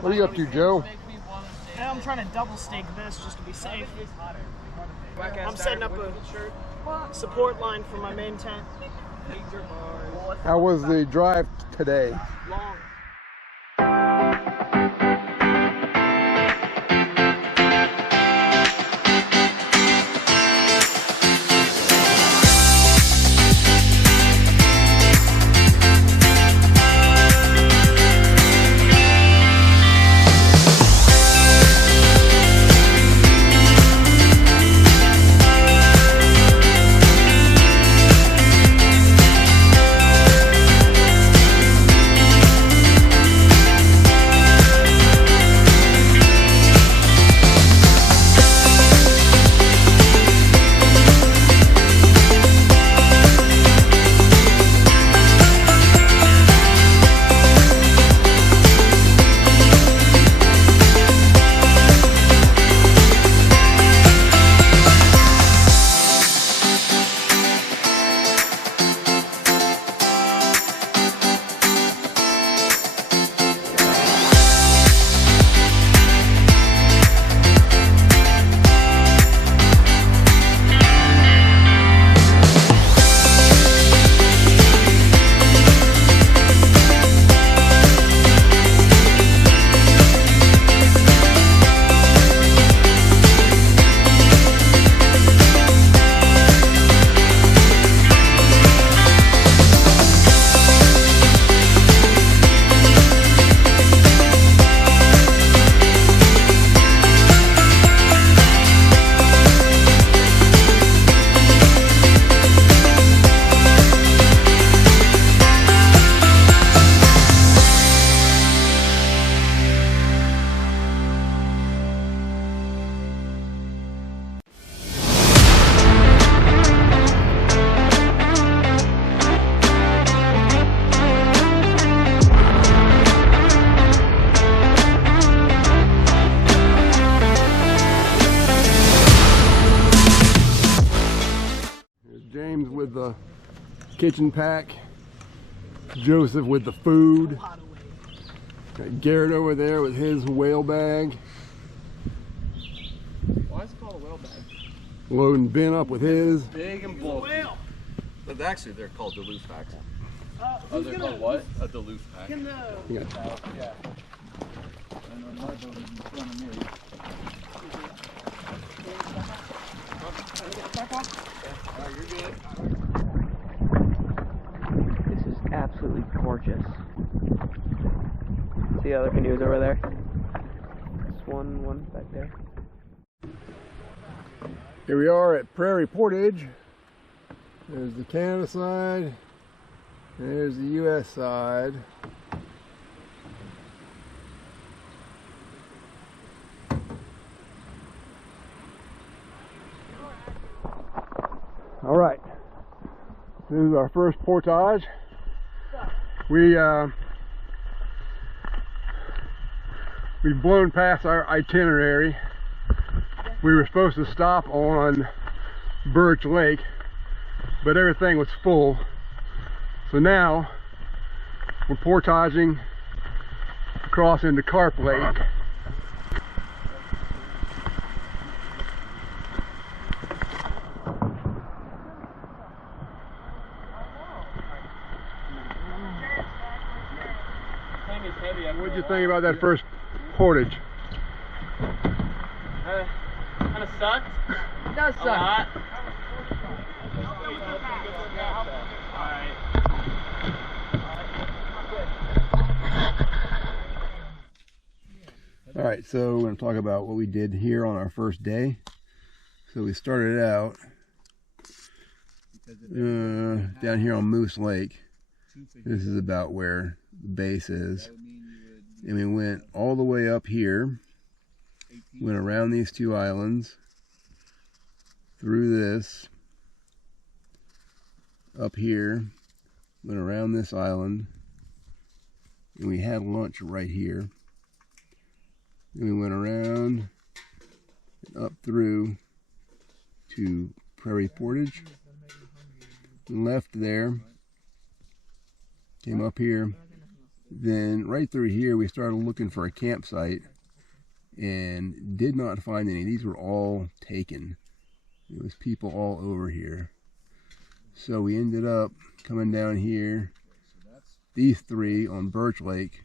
What are you up to, Joe? I'm trying to double stake this just to be safe. I'm setting up a support line for my main tent. How was the drive today? Long. With the kitchen pack, Joseph with the food, got Garrett over there with his whale bag. Why is it called a whale bag? Loading Ben up with his. Big and bulky. But actually they're called Duluth packs. Oh, they're called what? A Duluth pack. Yeah. Yeah. And my boat is in front of me. Oh, you're good. This is absolutely gorgeous. See the other canoes over there? This one back there. Here we are at Prairie Portage. There's the Canada side, and there's the US side. All right, this is our first portage. We've blown past our itinerary. We were supposed to stop on Birch Lake, but everything was full. So now we're portaging across into Carp Lake. What did you think about that first portage? Kind of sucked. It does suck. A lot. All right, so we're going to talk about what we did here on our first day. So we started out down here on Moose Lake. This is about where the base is. And we went all the way up here, went around these two islands, through this, up here, went around this island, and we had lunch right here. Then we went around and up through to Prairie Portage, left there, came up here. Then right through here we started looking for a campsite and did not find any. These were all taken. There was people all over here. So we ended up coming down here. These three on Birch Lake,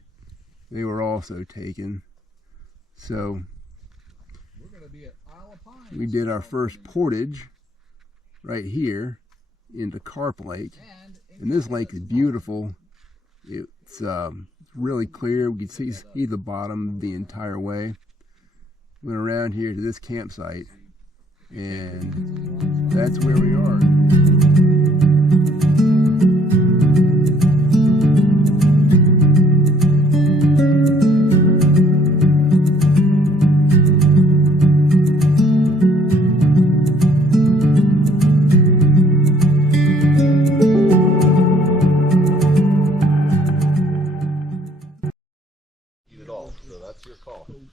they were also taken. So we did our first portage right here into Carp Lake. And this lake is beautiful. It's really clear. We can see the bottom the entire way. Went around here to this campsite, and that's where we are.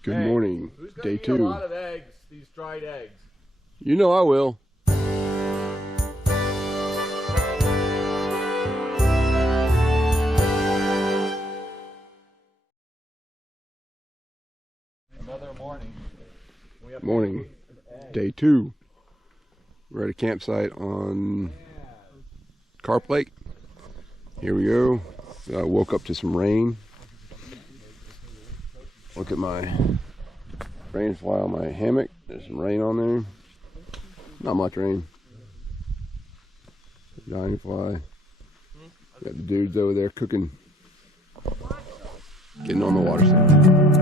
Good morning, day 2. A lot of eggs, these dried eggs. You know I will. Another morning. Morning, day 2. We're at a campsite on Carp Lake. Here we go. I woke up to some rain. Look at my rain fly on my hammock. There's some rain on there. Not much rain. Giant fly. Got the dudes over there cooking. Getting on the water side.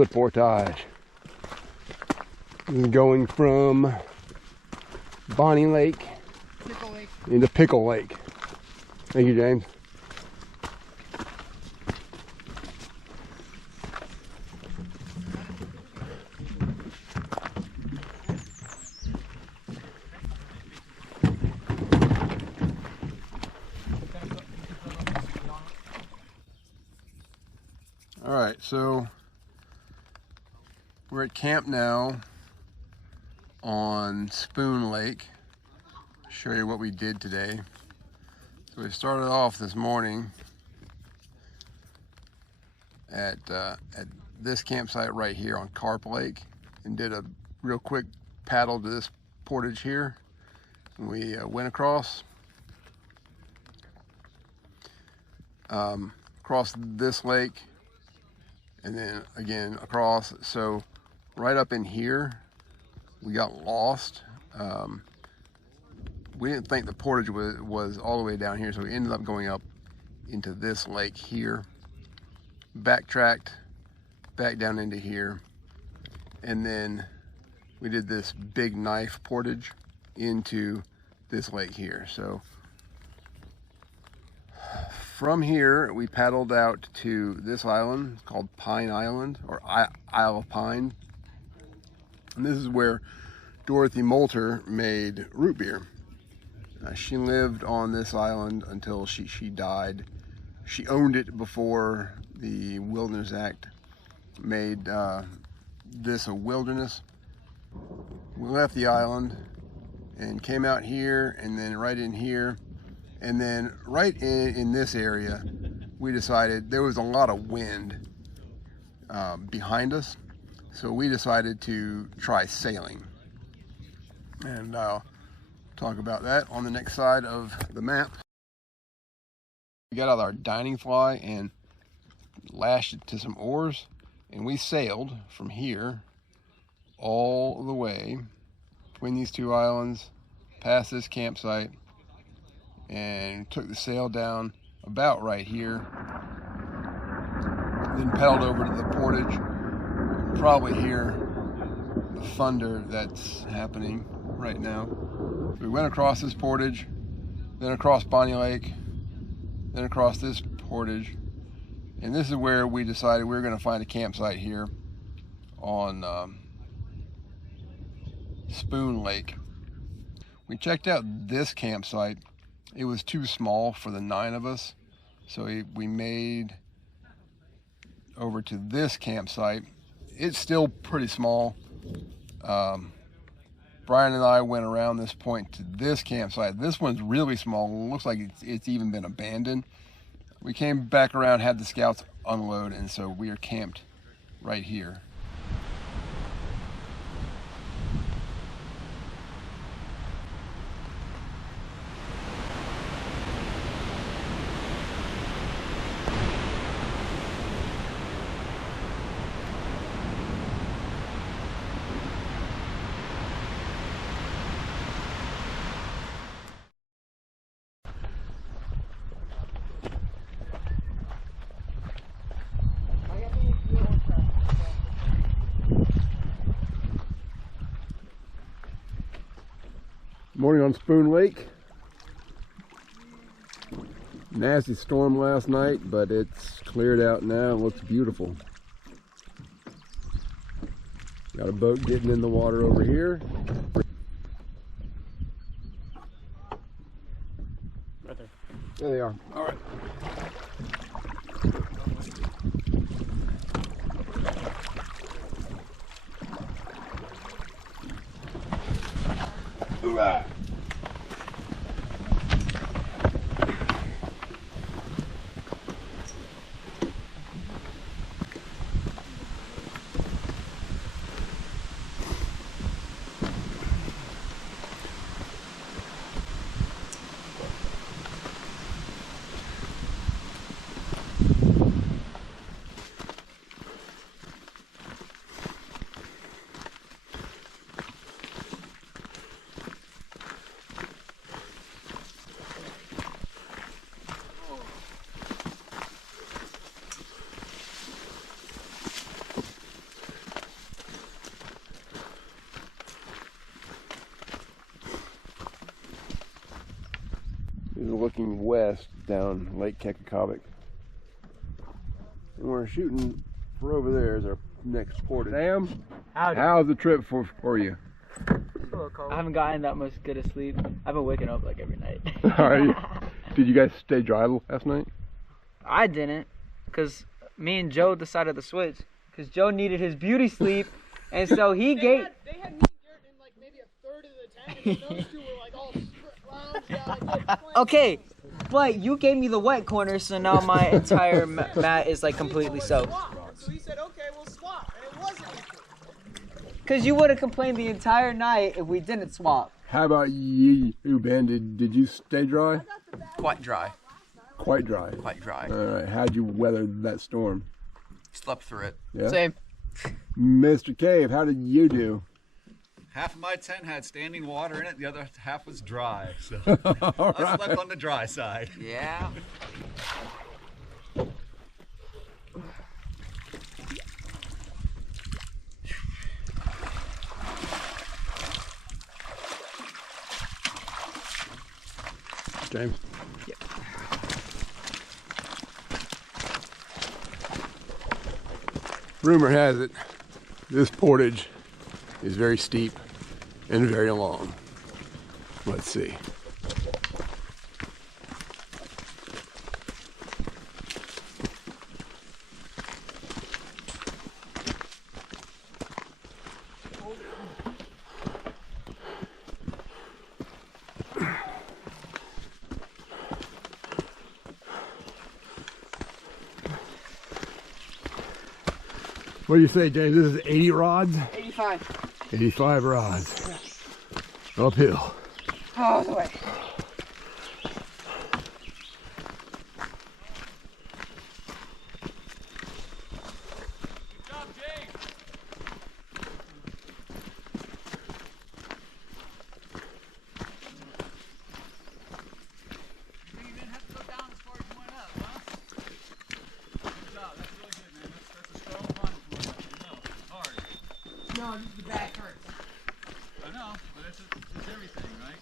another portage. This is going from Bonnie Lake into Pickle Lake. Thank you, James. All right, so we're at camp now on Spoon Lake. I'll show you what we did today. So we started off this morning at this campsite right here on Carp Lake and did a real quick paddle to this portage here. We went across this lake and then again across. So right up in here we got lost. We didn't think the portage was all the way down here, so we ended up going up into this lake here, backtracked back down into here, and then we did this big knife portage into this lake here. So from here we paddled out to this island called Pine Island, or Isle of Pine, and this is where Dorothy Moulter made root beer. She lived on this island until she died. She owned it before the Wilderness Act made this a wilderness. We left the island and came out here, and then right in here, and then right in this area we decided there was a lot of wind behind us, so we decided to try sailing, and I'll talk about that on the next side of the map. We got out our dining fly and lashed it to some oars, and we sailed from here all the way between these two islands, past this campsite, and took the sail down about right here, then paddled over to the portage. Probably hear the thunder that's happening right now. We went across this portage, then across Bonnie Lake, then across this portage, and this is where we decided we were going to find a campsite here on Spoon Lake. We checked out this campsite. It was too small for the 9 of us, so we made over to this campsite. It's still pretty small. Brian and I went around this point to this campsite. This one's really small. It looks like it's even been abandoned. We came back around, had the scouts unload, and so we are camped right here. Morning on Spoon Lake. Nasty storm last night, but it's cleared out now. It looks beautiful. Got a boat getting in the water over here. Right there. There they are. All right. Hoorah! looking west down Lake Kekakovik. And we're shooting for over there is our next portage. Sam, how's the trip for you? I haven't gotten that much good of sleep. I've been waking up like every night. Did you guys stay dry last night? I didn't, because me and Joe decided to switch. Because Joe needed his beauty sleep, and so he gave... They had me and Garrett in like maybe a third of the tent, and those two were like all lounged out. Like, okay, but you gave me the wet corner, so now my entire mat is like completely soaked. So he said, okay, we'll swap, and it wasn't equal. Because you would have complained the entire night if we didn't swap. How about you, Ben? Did you stay dry? Quite dry. Quite dry? Quite dry. All right, how'd you weather that storm? Slept through it. Yeah? Same. Mr. Cave, how did you do? Half of my tent had standing water in it, the other half was dry. So All I right. slept on the dry side. Yeah. James? Yep. Rumor has it, this portage is very steep and very long. Let's see. What do you say, James? This is 80 rods? 85. 85 rods. Uphill. All the way. No, the back hurts. I know, but it's everything, right?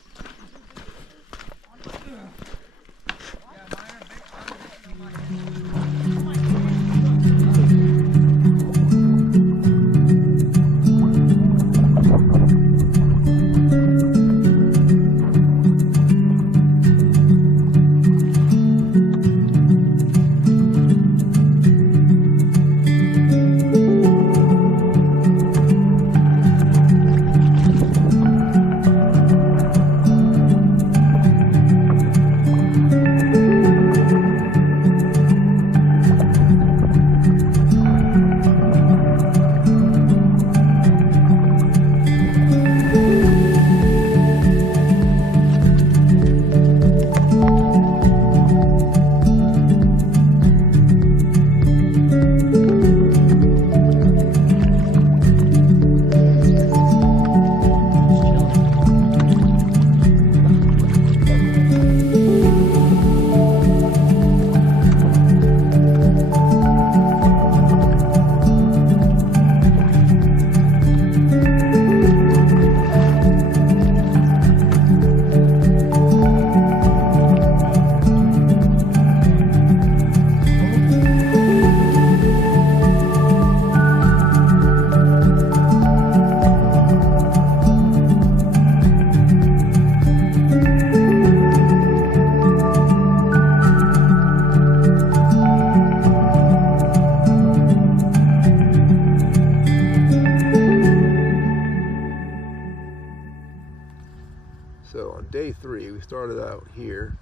So on day 3, we started out here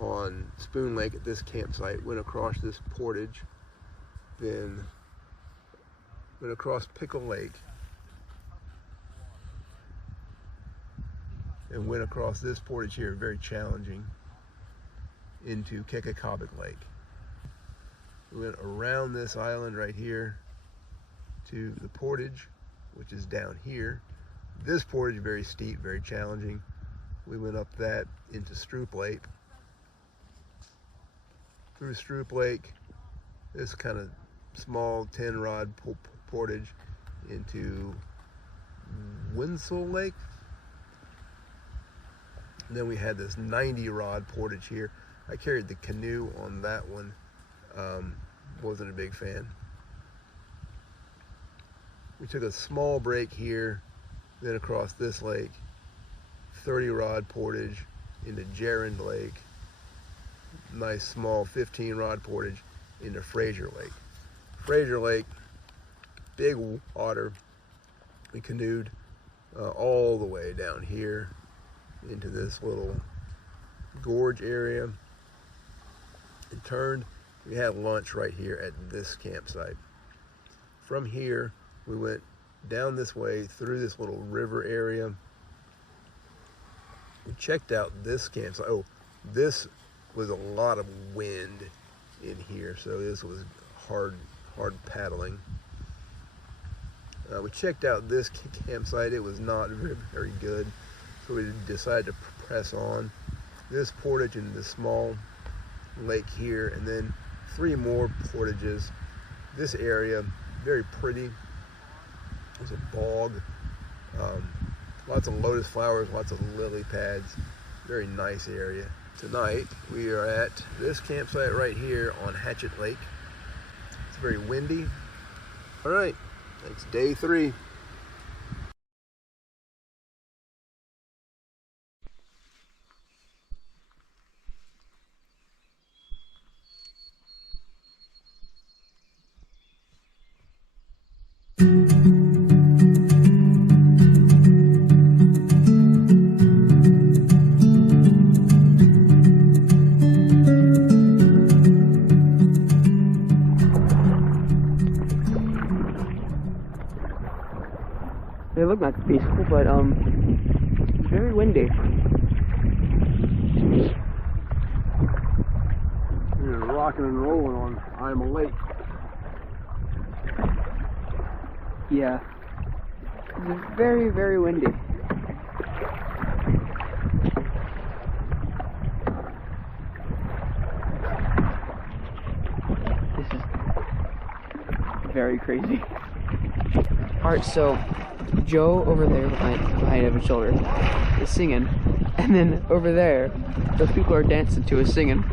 on Spoon Lake at this campsite, went across this portage, then went across Pickle Lake, and went across this portage here, very challenging, into Kekakovik Lake. We went around this island right here to the portage, which is down here. This portage is very steep, very challenging. We went up that into Stroop Lake. Through Stroop Lake, this kind of small 10-rod portage into Winslow Lake. Then we had this 90 rod portage here. I carried the canoe on that one. Wasn't a big fan. We took a small break here, then across this lake, 30 rod portage into Gerund Lake. Nice small 15 rod portage into Fraser Lake. Fraser Lake, big water. We canoed all the way down here into this little gorge area and turned. We had lunch right here at this campsite. From here, we went down this way through this little river area. We checked out this campsite. Oh, this was a lot of wind in here, so this was hard paddling. We checked out this campsite. It was not very good, so we decided to press on. This portage in the small lake here, and then 3 more portages. This area, very pretty. There's a bog, lots of lotus flowers, lots of lily pads. Very nice area. Tonight we are at this campsite right here on Hatchet Lake. It's very windy. All right, it's day 3. They look nice and peaceful, but very windy. We're rocking and rolling on I'm a Lake. Yeah. It's very, very windy. This is very crazy. Alright, so Joe over there behind Evan's shoulder is singing, and then over there, those people are dancing to his singing.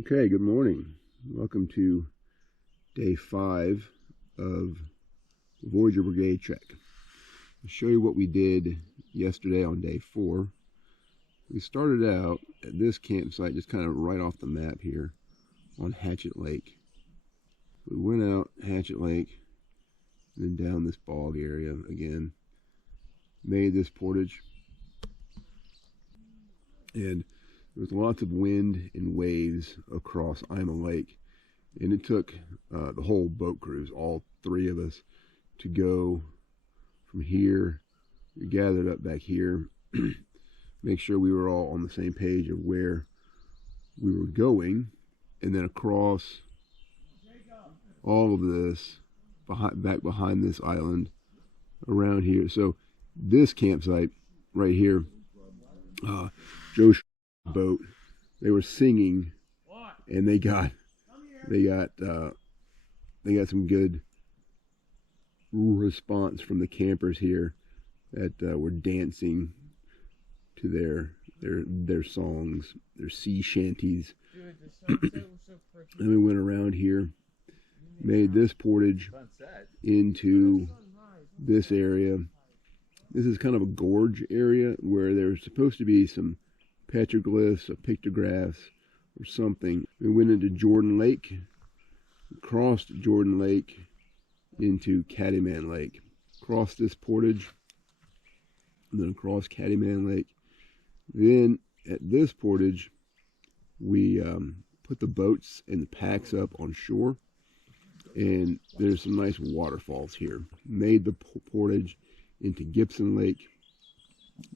Okay, good morning. Welcome to day 5 of Voyageur Brigade Trek. I'll show you what we did yesterday on day 4. We started out at this campsite just kind of right off the map here on Hatchet Lake. We went out Hatchet Lake and then down this bog area again. Made this portage, and there was lots of wind and waves across Ima Lake, and it took the whole boat cruise, all 3 of us, to go from here. We gathered up back here, make sure we were all on the same page of where we were going, and then across all of this, back behind this island, around here. So this campsite right here, Joe's boat, they were singing, and they got some good response from the campers here that were dancing to their songs, their sea shanties. And we went around here, made this portage into this area. This is kind of a gorge area where there's supposed to be some petroglyphs or pictographs or something. We went into Jordan Lake, crossed Jordan Lake into Cattleman Lake, crossed this portage, and then across Cattleman Lake. Then at this portage, we put the boats and the packs up on shore, and there's some nice waterfalls here. Made the portage into Gibson Lake.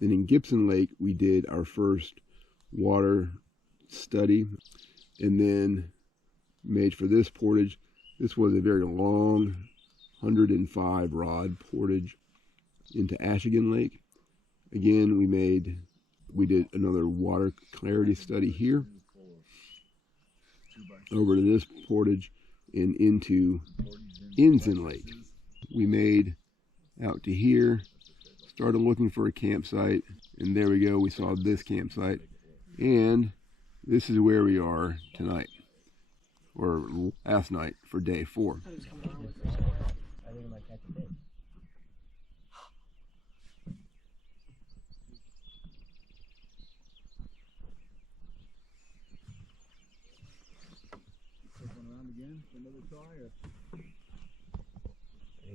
Then in Gibson Lake, we did our first water study, and then made for this portage. This was a very long 105 rod portage into Ashigan Lake. Again, we did another water clarity study here, over to this portage and into Ensign Lake. We made out to here, started looking for a campsite, and there we go, we saw this campsite, and this is where we are tonight, or last night for day 4.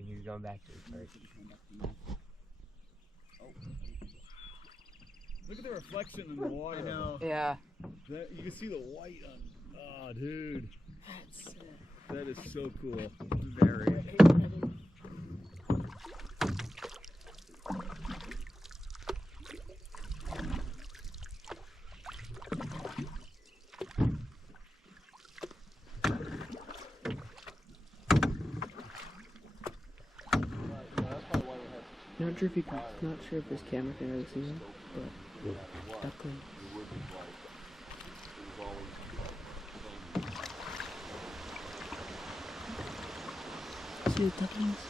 He's going back to it first. Look at the reflection in the water. I know. Yeah. You can see the white on. Oh, dude. That is so cool. Very. Not sure if this camera can really see him, but duckling. See the ducklings?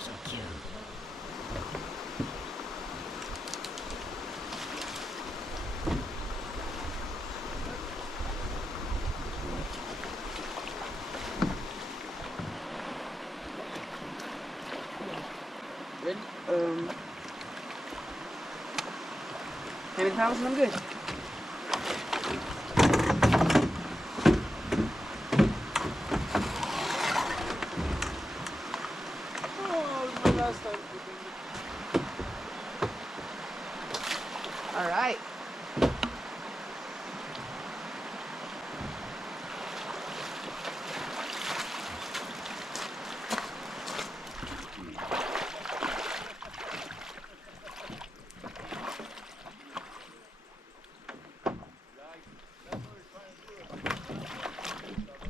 So cute. Good. Any problems? I'm good. All right.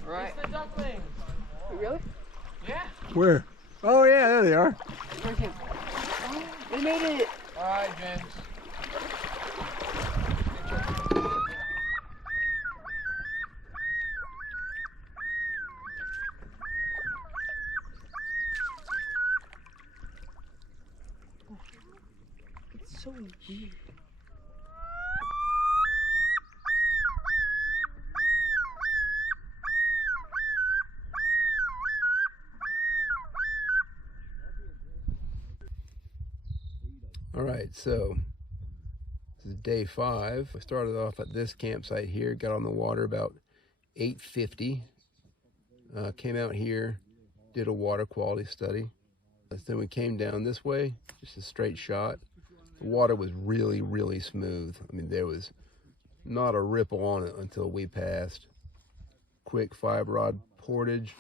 Right. It's the ducklings. Really? Yeah. Where? Oh yeah, there they are. Where's him? Oh, they made it. All right, James. so weird. All right, so this is day 5. I started off at this campsite here, got on the water about 8:50. Came out here, did a water quality study. Then we came down this way, just a straight shot. The water was really, really smooth. I mean, there was not a ripple on it until we passed. Quick 5-rod portage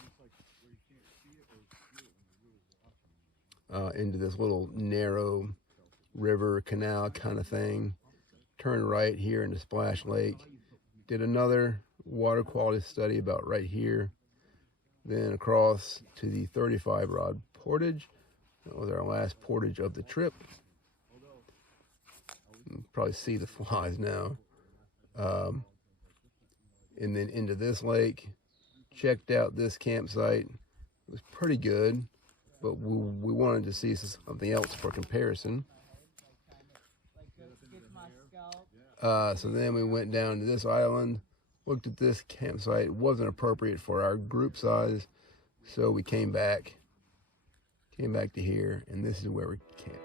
into this little narrow river canal kind of thing. Turned right here into Splash Lake. Did another water quality study about right here. Then across to the 35-rod portage. That was our last portage of the trip. You can probably see the flies now. And then into this lake. Checked out this campsite. It was pretty good, but we wanted to see something else for comparison. So then we went down to this island, looked at this campsite. It wasn't appropriate for our group size, so we came back to here, and this is where we camped.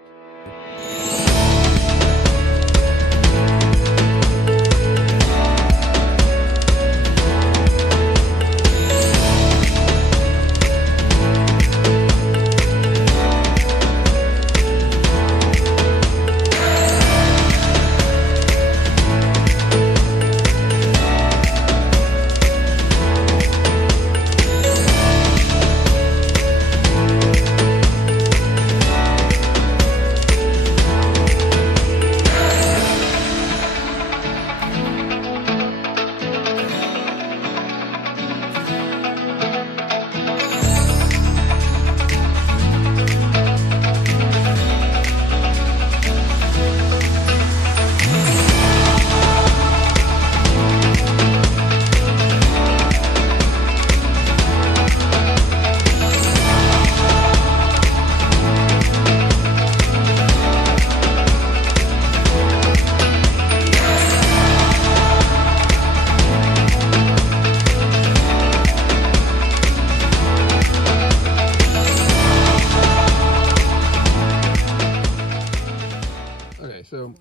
So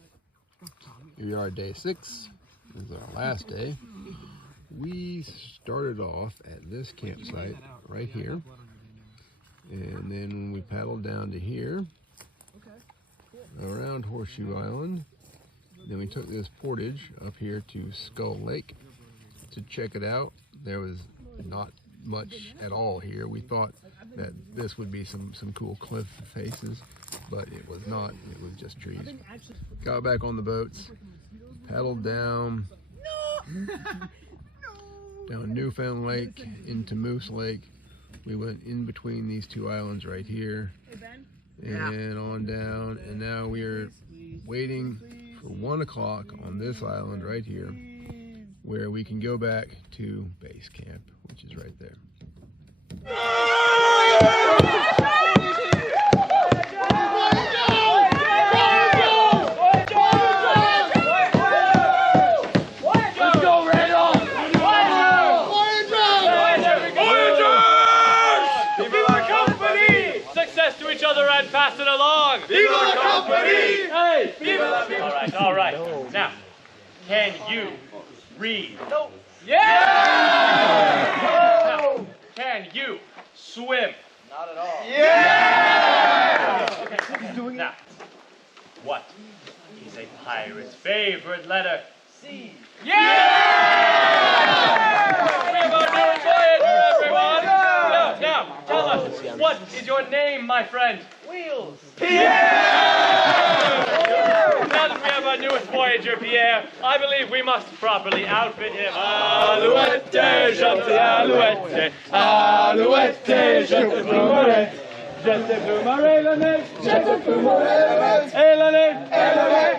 here we are, day 6. This is our last day. We started off at this campsite right here, and then we paddled down to here, around Horseshoe Island. Then we took this portage up here to Skull Lake to check it out. There was not much at all here. We thought that this would be some cool cliff faces, but it was not. It was just trees. Got back on the boats, paddled down down Newfound Lake into Moose Lake. We went in between these two islands right here and on down, and now we are waiting for 1 o'clock on this island right here, where we can go back to base camp, which is right there. And pass it along. Viva la company! Hey! Viva la company! All right. Now, can you read? No. Yeah! Now, can you swim? Not at all. Yeah! Okay. Now, what is a pirate's favorite letter? C. Yeah! We have our new Voyageur, everyone. Now, tell us, what is your name, my friend? Wheels. Pierre! Now that we have our newest Voyager, Pierre, I believe we must properly outfit him. Alouette, je alouette, alouette, je te plumerai. Je te plumerai le nez, je te plumerai le nez, et le nez,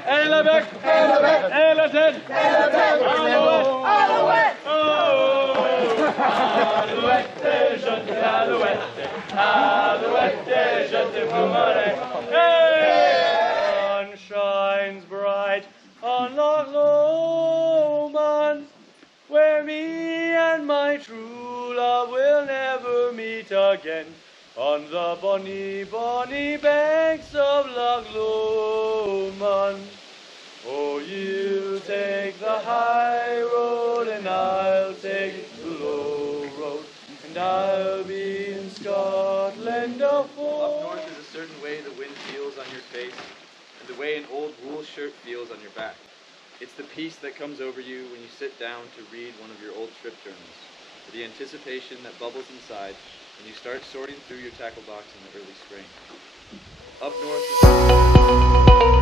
et le bec, et la tête, alouette, alouette, alouette, je te alouette, alouette, je te plumerai. Hey! Sunshine. love will never meet again on the bonny, bonny banks of Loch Lomond. Oh, you take the high road and I'll take the low road, and I'll be in Scotland afore. Up north is a certain way the wind feels on your face, and the way an old wool shirt feels on your back. It's the peace that comes over you when you sit down to read one of your old trip journals, or the anticipation that bubbles inside when you start sorting through your tackle box in the early spring. Up north is